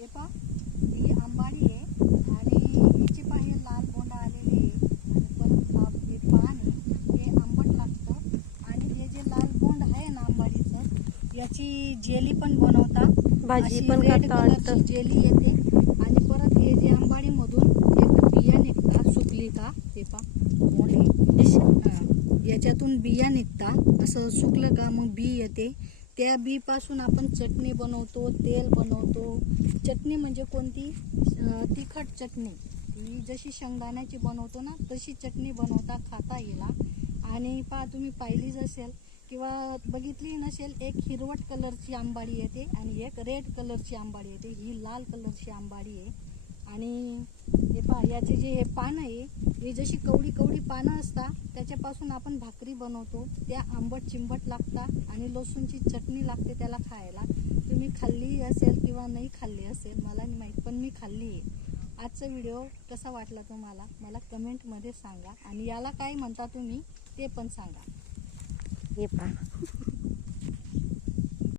हे पहा ही आंबाडी आहे आणि हिचे पहा हे लाल बोंड आलेले आहे आणि परत हे पान आहे हे आंबट लागतं आणि हे जे लाल बोंड आहे ना आंबाडीचं याची जेली पण बनवता, भाजी अशी पण रेड करता कलरची जेली येते आणि परत हे जे आंबाडीमधून एक बिया निघतात सुकली का ते पहा बोंड आहे याच्यातून बिया निघतात, असं सुकलं का मग बी येते, त्या बी पासून आपण चटणी बनवतो, तेल बनवतो. चटणी म्हणजे कोणती तिखट चटणी, ही जशी शेंगदाण्याची बनवतो ना तशी चटणी बनवता खाता येईल. आणि पहा तुम्ही पाहिलीच असेल किंवा बघितली नसेल, एक हिरवट कलरची आंबाडी येते आणि एक रेड कलरची आंबाडी येते, ही लाल कलरची आंबाडी आहे. आणि हे पहा याचे जे हे पानं आहे हे जशी कवडी कवडी पानं असतात त्याच्यापासून आपण भाकरी बनवतो, त्या आंबट चिंबट लागतात आणि लसूणची चटणी लागते त्याला खायला. तुम्ही खाल्ली असेल किंवा नाही खाल्ली असेल मला नाही माहीत, पण मी खाल्ली आहे. आजचा व्हिडिओ कसा वाटला तुम्हाला मला कमेंटमध्ये सांगा आणि याला काय म्हणता तुम्ही ते पण सांगा. हे पहा